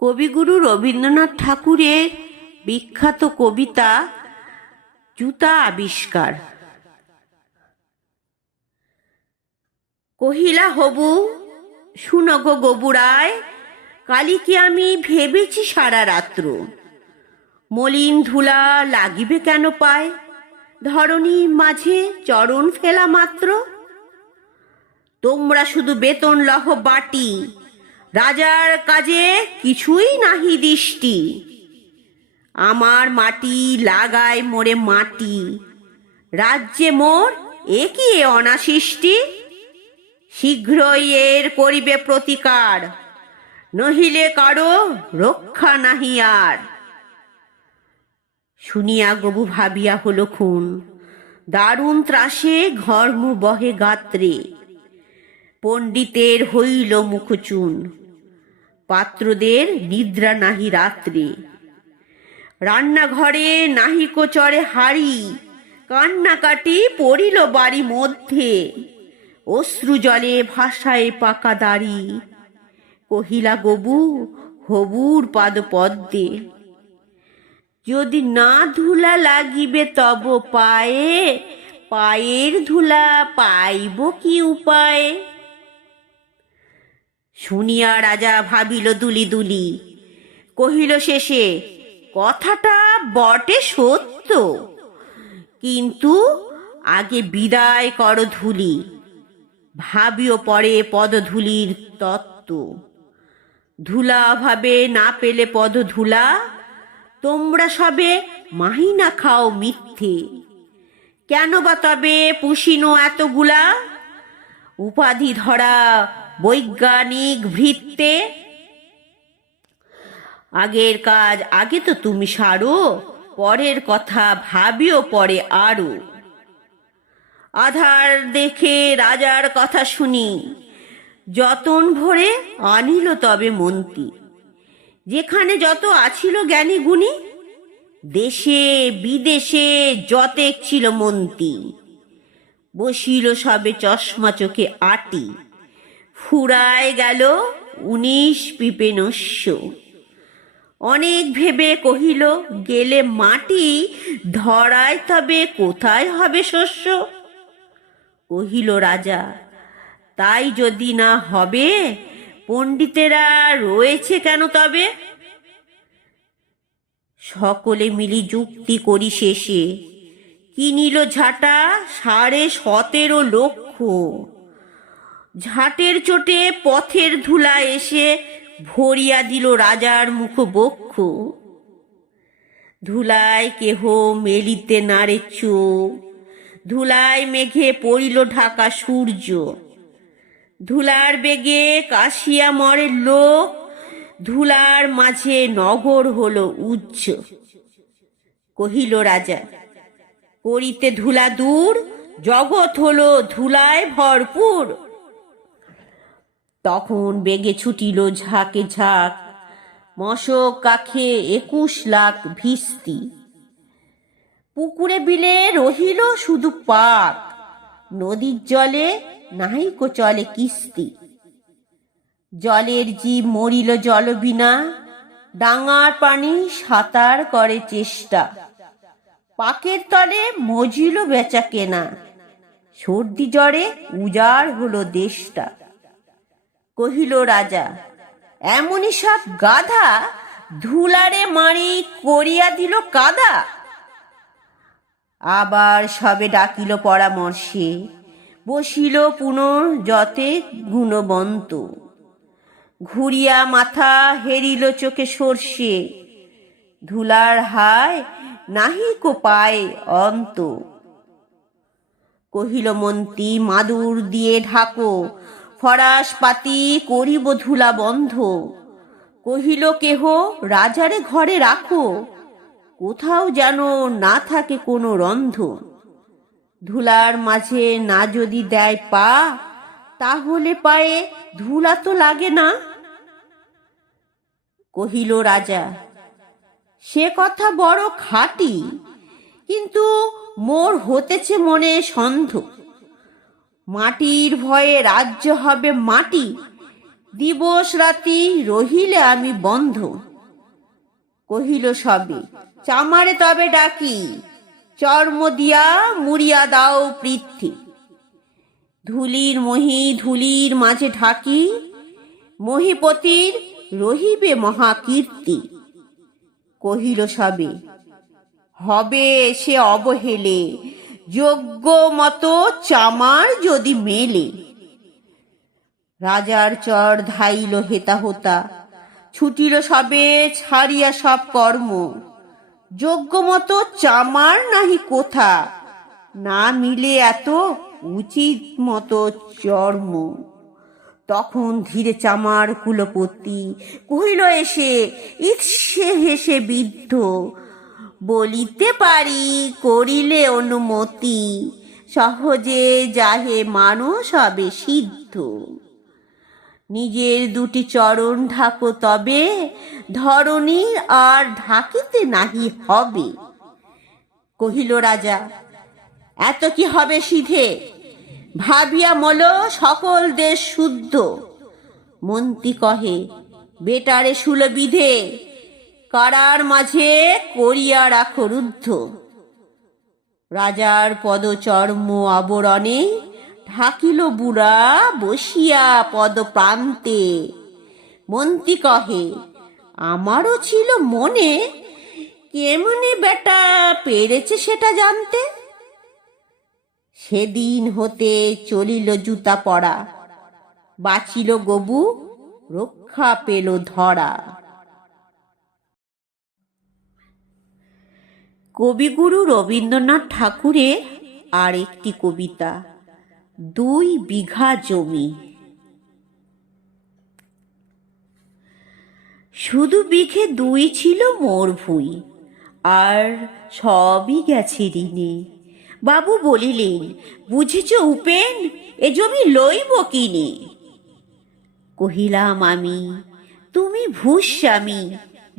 কবিগুরু রবীন্দ্রনাথ ঠাকুরের বিখ্যাত কবিতা জুতা আবিষ্কার। কহিলা হবু শুনো গো গবুরায়, কালিকে আমি ভেবেছি সারা রাত্র। মলিন ধুলা লাগিবে কেন পায়, ধরণীর মাঝে চরণ ফেলা মাত্র। তোমরা শুধু বেতন লহ বাটি, রাজার কাজে কিছুই নাহি দৃষ্টি। আমার মাটি লাগায় মোরে মাটি, রাজ্যে মোর একই অনাসৃষ্টি। শীঘ্রই এর করিবে প্রতিকার, নহিলে কারো রক্ষা নাহি আর। শুনিয়া গবু ভাবিয়া হলো খুন, দারুণ ত্রাসে ঘর্ম বহে গাত্রে। পণ্ডিতের হইল মুখচুন, পাত্রদের নিদ্রা নাহি রাত্রে। রান্নাঘরে নাহিক চরে হাড়ি, কান্নাকাটি পড়িল বাড়ি মধ্যে। অশ্রু জলে ভাসায় পাকা দাড়ি, কহিলা গবু হবুর পাদ পদ্মে। যদি না ধুলা লাগিবে তব পায়ে, পায়ের ধুলা পাইব কি উপায়ে। শুনিয়া রাজা ভাবিল দুলি দুলি, কহিল শেষে কথাটা বটে সত্য। কিন্তু আগে বিদায় কর ধুলি, ভাবিও পরে পদধূলির তত্ত্ব। ধুলা অভাবে না পেলে পদ ধুলা, তোমরা সবে মাহিনা খাও মিথ্যে। কেন বা তবে পুষিনো এতগুলা, উপাধি ধরা বৈজ্ঞানিক ভৃত্যে। আগের কাজ আগে তো তুমি সারো, পরের কথা ভাবিও পরে আরো। আধার দেখে রাজার কথা শুনি, যতন ভরে আনিল তবে মন্ত্রী। যেখানে যত আছিল জ্ঞানী গুণী, দেশে বিদেশে যতেক ছিল মন্ত্রী। বসিল সবে চশমা চোখে আটি, ফুরায় গেল 19 পিপে নস্য। অনেক ভেবে কহিল গেলে মাটি, ধরায় তবে কোথায় হবে শস্য। কহিল রাজা তাই যদি না হবে, পণ্ডিতেরা রয়েছে কেন তবে। সকলে মিলি যুক্তি করি শেষে, কিনিল ঝাঁটা 17.5 লক্ষ। ঝাঁটের চোটে পথের ধুলা এসে ভরিয়া দিল রাজার মুখ বক্ষ। ধুলায় কেহ মেলিতে নারে চোখ, ধুলায় মেঘে পড়িল ঢাকা সূর্য। ধুলার বেগে কাশিয়া মরে লোক, ধুলার মাঝে নগর হলো উচ্চ। কহিল রাজা করিতে ধুলা দূর, জগৎ হলো ধুলায় ভরপুর। তখন বেগে ছুটিল ঝাঁকে ঝাঁক, মশক কাখে 21 লাখ ভিস্তি। পুকুরে বিলে রহিল শুধু পাক, নদীর জলে নাহিকো চলে কিস্তি। জলের জীব মরিল জল বিনা, ডাঙার পানি সাঁতার করে চেষ্টা। পাকের তলে মজিল বেচা কেনা, সর্দি জ্বরে উজাড় হলো দেশটা। কহিল রাজা এমনই সব গাধা, ধুলারে মারি করিয়া দিল কাদা। আবার সবে ডাকিল পরামর্শে, বসিল পুনঃ যতে গুণবন্ত। ঘুরিয়া মাথা হেরিল চোখে সর্ষে, ধুলার হায় নাহিকো পায় অন্ত। কহিল মন্ত্রী মাদুর দিয়ে ঢাকো, ফরাস পাতি করিব ধুলা বন্ধ। কহিল কেহ রাজারে ঘরে রাখো, কোথাও যেন না থাকে কোনো রন্ধ। ধুলার মাঝে না যদি দেয় পা, তাহলে পায়ে ধুলা তো লাগে না। কহিল রাজা সে কথা বড় খাঁটি, কিন্তু মোর হতেছে মনে সন্দেহ। মাটির ভয়ে রাজ্য হবে মাটি, দিবস রাতি রহিলে আমি বন্ধ। কহিল সবে, চামারে তবে ডাকি, চর্ম দিয়া মুড়িয়া দাও পৃথ্বী। ধুলির মহি ধুলির মাঝে ঢাকি, মহিপতির রহিবে মহাকীর্তি। কহিল সবে, হবে সে অবহেলে, যোগ্য মতো চামার যদি মেলে। রাজার চর ধাইল হেতা হোতা, ছুটিল সবে ছাড়িয়া সব কর্ম। যোগ্য মতো চামার নাহি কোথা, না মিলে এত উচিত মতো চর্ম। তখন ধীরে চামার কুলপতি কহিল এসে, ঈর্ষে হেসে বিদ্ধ, বলিতে পারি করিলে অনুমতি, সহজে যাহে মানুষ হবে সিদ্ধ। নিজের দুটি চরণ ঢাকো তবে, ধরণী আর ঢাকিতে নাহি হবে। কহিল রাজা, এত কি হবে সিধে, ভাবিয়া মল সকল দেশ শুদ্ধ। মন্ত্রী কহে, বেটারে শুল বিধে, কারার মাঝে করিয়া রাখো রুদ্ধ। রাজার পদচর্ম আবরণে ঢাকিল বুড়া বসিয়া পদ প্রান্তে। মন্ত্রী কহে, আমারও ছিল মনে, কেমনে বেটা পেরেছে সেটা জানতে। সেদিন হতে চলিল জুতা পরা, বাঁচিল গবু রক্ষা পেল ধরা। কবিগুরু রবীন্দ্রনাথ ঠাকুরের আর একটি কবিতা, 2 বিঘা জমি। শুধু বিঘে 2 ছিল মোর ভুই, আর সবই গেছে ঋণে। বাবু বলিলেন, বুঝেছ উপেন, এ জমি লইব কিনে। কহিলাম আমি, তুমি ভূস্বামী,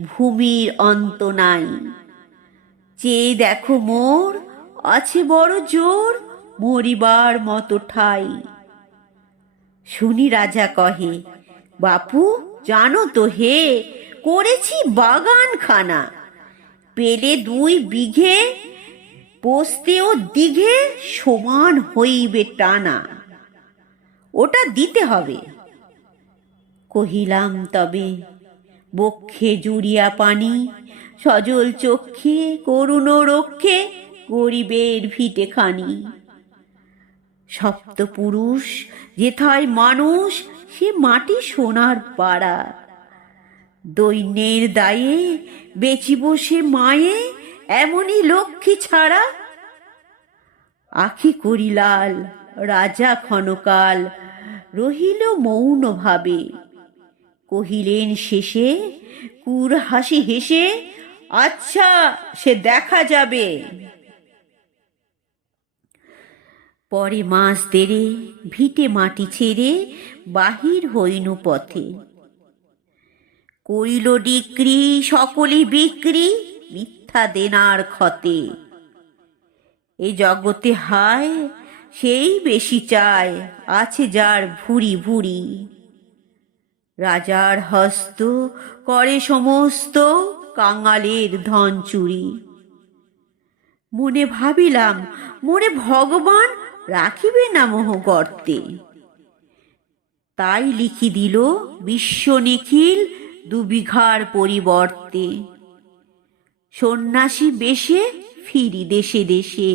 ভূমির অন্ত নাই। চেয়ে দেখো মোর, আছে বড় জোর, মরিবার মতো ঠাই। শুনি রাজা কহে, বাপু জানো তো হে, করেছি বাগান খানা। পেলে 2 বিঘে, পোস্তেও দিঘে সমান হইবে টানা, ওটা দিতে হবে। কহিলাম তবে, বক্ষে জুড়িয়া পানি, সজল চক্ষে করুণ রক্ষে, গরিবের ভিটে খানি। সপ্তপুরুষ যেথায় মানুষ, সে মাটি সোনার পাড়া। দৈন্যের দায়ে বেচিব সে মায়ে, এমনই লক্ষ্মী ছাড়া। আখি করি লাল, রাজা ক্ষণকাল রহিল মৌন ভাবে। কহিলেন শেষে কুর হাসি হেসে, আচ্ছা সে দেখা যাবে। পরে মাস দেড়ে ভিটে মাটি ছেড়ে বাহির হইনু পথে। করিল ডিক্রি সকলই বিক্রি, মিথ্যা দেনার ক্ষতে। এ জগতে হায় সেই বেশি চায়, আছে যার ভুরি ভুরি। রাজার হস্ত করে সমস্ত, কাঙালের ধন চুরি। মনে ভাবিলাম, মোরে ভগবান রাখিবে না মোহ গর্তে। তাই লিখি দিল বিশ্ব নিখিল 2 বিঘার পরিবর্তে। সন্ন্যাসী বেশে ফিরি দেশে দেশে,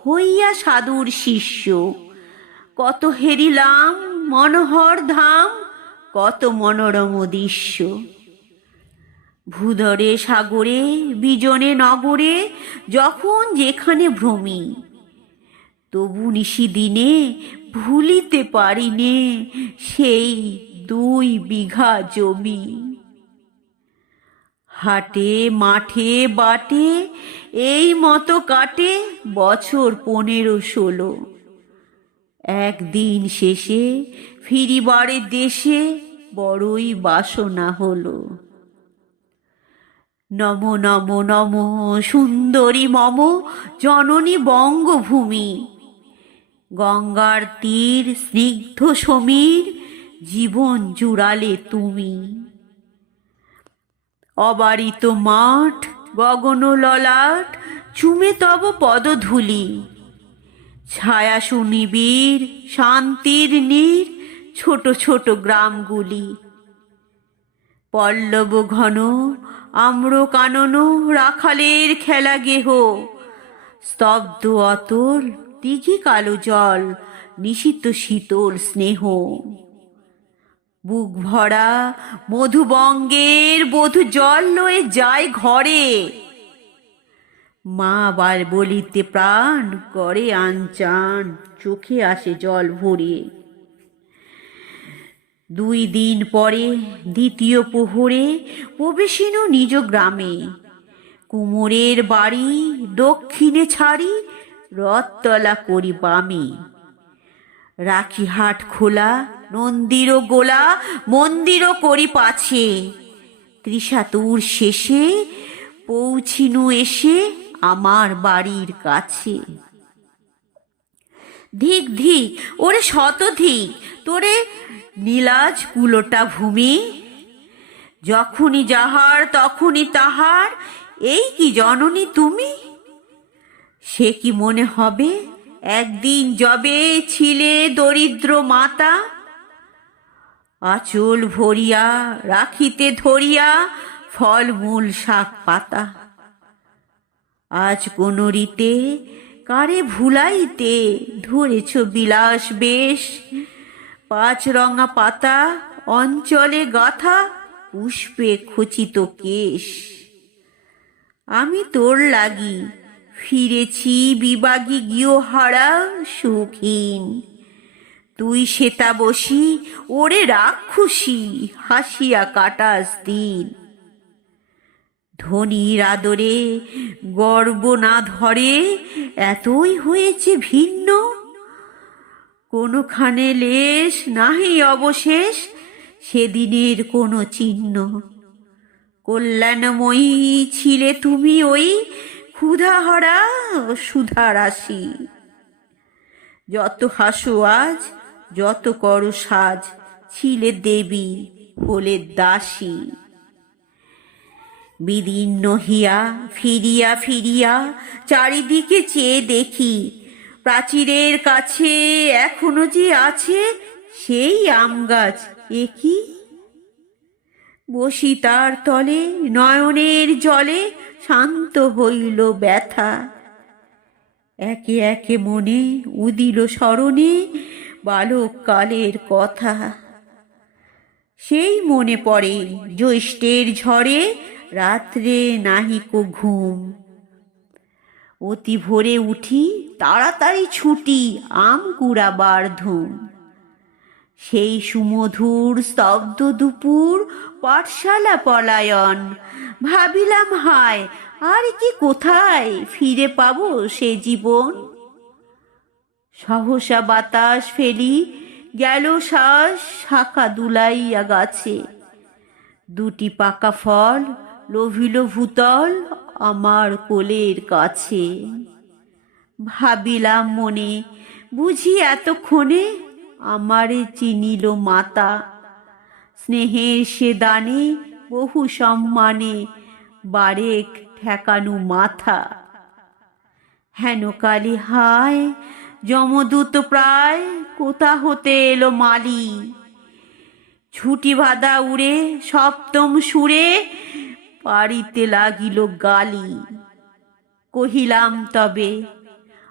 হইয়া সাধুর শিষ্য। কত হেরিলাম মনোহর ধাম, কত মনোরম দৃশ্য। ভূধরে সাগরে বিজনে নগরে, যখন যেখানে ভ্রমি। তবু নিশি দিনে ভুলিতে পারিনে, সেই 2 বিঘা জমি। হাটে মাঠে বাটে এই মতো কাটে বছর 15-16। একদিন শেষে ফিরিবারে দেশে, বড়ই বাসনা হলো। নম নম নম সুন্দরী মম জননী বঙ্গভূমি। গঙ্গার তীর স্নিগ্ধ সমীর, জীবন জুড়ালে তুমি। অবারিত মাঠ, গগন ললাট, চুমে তব পদধূলি, ছায়া সুনিবিড়, শান্তির নীর, ছোট ছোট গ্রামগুলি। পল্লব ঘন, আম্র কানন, রাখালের খেলা গেহ, স্তব্ধ অতল, দিঘি কালো জল, নিশীত শীতল স্নেহ। বুক ভরা মধুবঙ্গের বধূ জল লয়ে যায় ঘরে, মা বার বলিতে প্রাণ করে আনচান, চোখে আসে জল ভরে। 2 দিন পরে দ্বিতীয় প্রহরে প্রবেশিন নিজ গ্রামে, কুমোরের বাড়ি দক্ষিণে ছাড়ি, রথতলা করি বামে। রাখি হাট খোলা, নন্দির গোলা, মন্দিরও করি পাছে, ত্রিশাতুর শেষে পৌঁছিনু এসে আমার বাড়ির কাছে। ধিক ধিক ওরে শতধিক তোরে নীলাজ কুলোটা ভূমি, যখনই যাহার তখনই তাহার, এই কি জননী তুমি? সে কি মনে হবে একদিন যবে ছিলে দরিদ্র মাতা, আঁচল ভরিয়া রাখিতে ধরিয়া ফলমূল শাক পাতা। আজ কোন রীতে কারে ভুলাইতে ধরেছ বিলাস বেশ, 5 রঙা পাতা অঞ্চলে গাথা, পুষ্পে খচিত কেশ। আমি তোর লাগি ফিরেছি বিবাগী গৃহহারা সুখহীন, তুই সেতা বসি ওরে রাক্ষসী, হাসিয়া কাটাস দিন। ধনীর আদরে গর্ব না ধরে এতই হয়েছে ভিন্ন, কোনখানে লেশ নাহি অবশেষ সেদিনের কোনো চিহ্ন। কল্যাণময়ী ছিলে তুমি ওই ক্ষুধাহরা সুধারাশি, যত হাসো আজ যত করো সাজ, ছিলে দেবী হলে দাসী। বিদীর্ণ হিয়া ফিরিয়া ফিরিয়া চারিদিকে চেয়ে দেখি, প্রাচীরের কাছে এখনো যে আছে সেই আম গাছ, একই বসি তার তলে, নয়নের জলে শান্ত হইল ব্যথা। একে একে মনে উদিল স্মরণে বালক কালের কথা, সেই মনে পড়ে জ্যৈষ্ঠের ঝড়ে রাত্রে নাহিকো ঘুম। অতি ভোরে উঠি তাড়াতাড়ি ছুটি আম কুড়াবার ধুম, সেই সুমধুর স্তব্ধ দুপুর পাঠশালা পলায়ন। ভাবিলাম হায় আর কি কোথায় ফিরে পাবো সে জীবন। সহসা বাতাস ফেলি গেল শ্বাস শাখা দুলাইয়া গাছে, 2টি পাকা ফল লোভিল ভূতল আমার কোলের কাছে। ভাবিলাম মনে বুঝি এতক্ষণে আমারে চিনিল মাতা, স্নেহের সে দানে বহু সম্মানে বারেক ঠেকানু মাথা। হেন কালী হায় যমদূত প্রায় কোথা হতে এলো মালি, ছুটি বাঁধা উড়ে সপ্তম সুরে পাড়িতে লাগিল গালি। কহিলাম তবে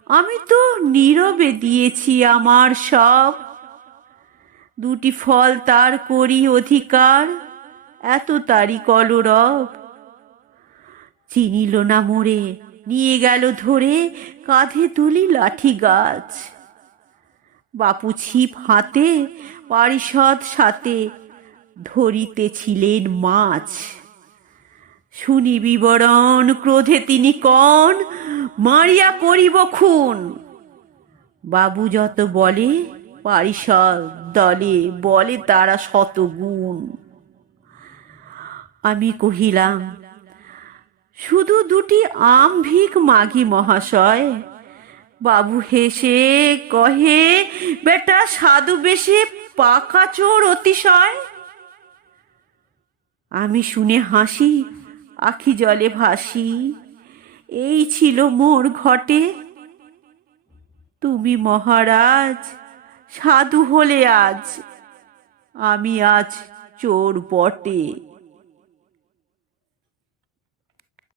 আমি তো নীরবে দিয়েছি আমার সব, 2টি ফল তার করি অধিকার, এত তারি কলরব। চিনিল না মোরে নিয়ে গেল ধরে কাঁধে তুলি লাঠি গাছ, বাপু ছিপ হাতে পারিষদ সাথে ধরিতেছিলেন মাছ। শুনি বিবরণ ক্রোধে তিনি কন, মারিয়া করিব খুন। বাবু যত বলে পারিষদ দলে বলে তারা শতগুণ। আমি কহিলাম শুধু 2টি আম ভিক মাগি মহাশয়। বাবু হেসে কহে বেটা সাধু বেশে পাকা চোর অতিশয়। আমি শুনে হাসি, আখি জলে ভাসি, এই ছিল মোর ঘটে। তুমি মহারাজ সাধু হলে আজ, আমি আজ চোর বটে।